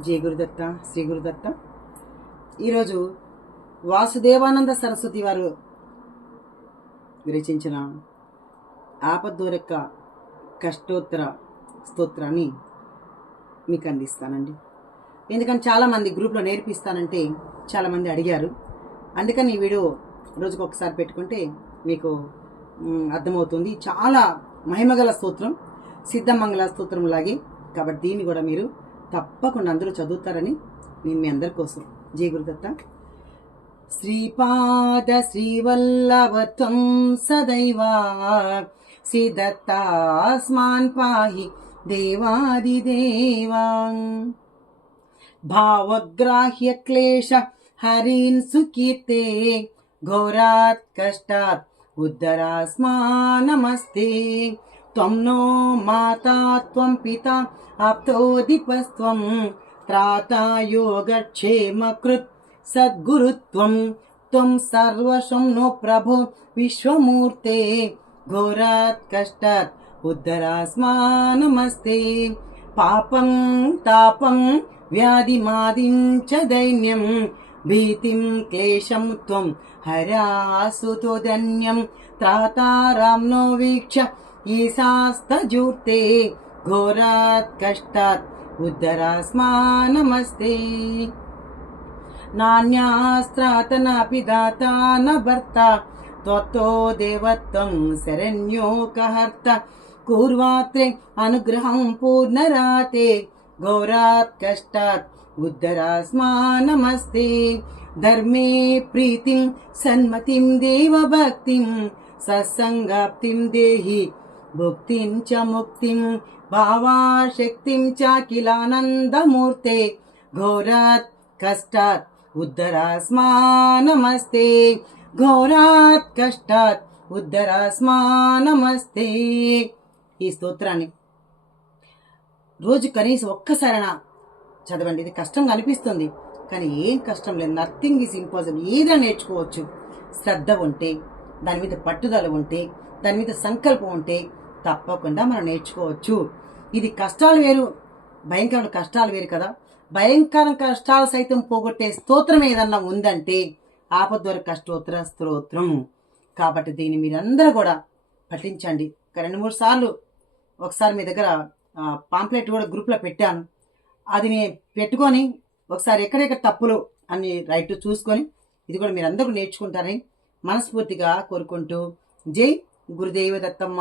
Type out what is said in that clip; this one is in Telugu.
జయ గురుదత్త, శ్రీ గురుదత్త. ఈరోజు వాసుదేవానంద సరస్వతి వారు విరచించిన ఆపద్దోరక కష్టోత్తర స్తోత్రాన్ని మీకు అందిస్తానండి. ఎందుకంటే చాలామంది గ్రూప్లో నేర్పిస్తానంటే చాలామంది అడిగారు. అందుకని ఈ వీడియో రోజుకు ఒకసారి పెట్టుకుంటే మీకు అర్థమవుతుంది. చాలా మహిమగల స్తోత్రం, సిద్ధమంగళ స్తోత్రం లాగే. కాబట్టి దీన్ని కూడా మీరు తప్పకుండా అందరూ చదువుతారని నేను మీ అందరి కోసం. జయ గురుదత్త. శ్రీపాద శ్రీవల్లభత్వం సదైవా శ్రీదత్తాస్మాన్ పాహి దేవాదిదేవా. భావగ్రాహ్య క్లేశ హరీన్ సుకీర్తే ఘోరాత్ కష్టాత్ ఉద్ధరాస్మా నమస్తే. త్వం నో మాతా త్వం పితా ఆప్తోదిపస్త్వం త్రాతా యోగక్షేమకృత్ సద్గురుత్వం. త్వం సర్వశం నో ప్రభో విశ్వమూర్తే ఘోరాత్ కష్టాత్ ఉద్ధరాస్మా నమస్తే. పాపం తాపం వ్యాధిమాదించ దైన్యం భీతిం క్లేశం త్వం హరాసుతో ధన్యం. త్రాతారాం నో వీక్ష ఈశాస్తజూర్తే ఘోరాత్ కష్టాత్ ఉద్ధరాస్మా నమస్తే. నాన్యాస్త్రాతనాపి దాత న భర్త త్వత్తో దేవత్వం శరణ్యోకహర్త. కూర్వాత్రే అనుగ్రహం పూర్ణరాతే ఘోరాత్ కష్టాత్ ఉద్ధరాస్మా నమస్తే. ధర్మే ప్రీతిం సన్మతిం దేవభక్తిం సత్సంగాప్తిం దేహి భుక్తిం చ ముక్తిం. భావాశక్తిం చ కిలానందమూర్తే ఘోరాత్ కష్టాత్ ఉద్ధరాస్మా నమస్తే. ఘోరాత్ కష్టాత్ ఉద్ధరాస్మా నమస్తే. ఈ స్తోత్రాన్ని రోజు కనీసం ఒక్కసారైనా చదవండి. ఇది కష్టంగా అనిపిస్తుంది, కానీ ఏం కష్టం లేదు. Nothing is impossible. ఏదైనా నేర్చుకోవచ్చు. శ్రద్ధ ఉంటే, దాని మీద పట్టుదల ఉంటే, దాని మీద సంకల్పం ఉంటే తప్పకుండా మనం నేర్చుకోవచ్చు. ఇది కష్టాలు వేరు, భయంకరమైన కష్టాలు వేరు కదా. భయంకర కష్టాలు సైతం పోగొట్టే స్తోత్రం ఏదన్నా ఉందంటే ఆపద్దోర కష్టోత్తర స్తోత్రం. కాబట్టి దీన్ని మీరందరూ కూడా పఠించండి. ఒక 2-3 సార్లు ఒకసారి మీ దగ్గర పాంప్లెట్ కూడా గ్రూప్లో పెట్టాను. అది పెట్టుకొని ఒకసారి ఎక్కడెక్కడ తప్పులు అన్ని రైట్ చూసుకొని ఇది కూడా మీరందరూ నేర్చుకుంటారని మనస్ఫూర్తిగా కోరుకుంటూ జై గురుదేవ దత్తమ్మ.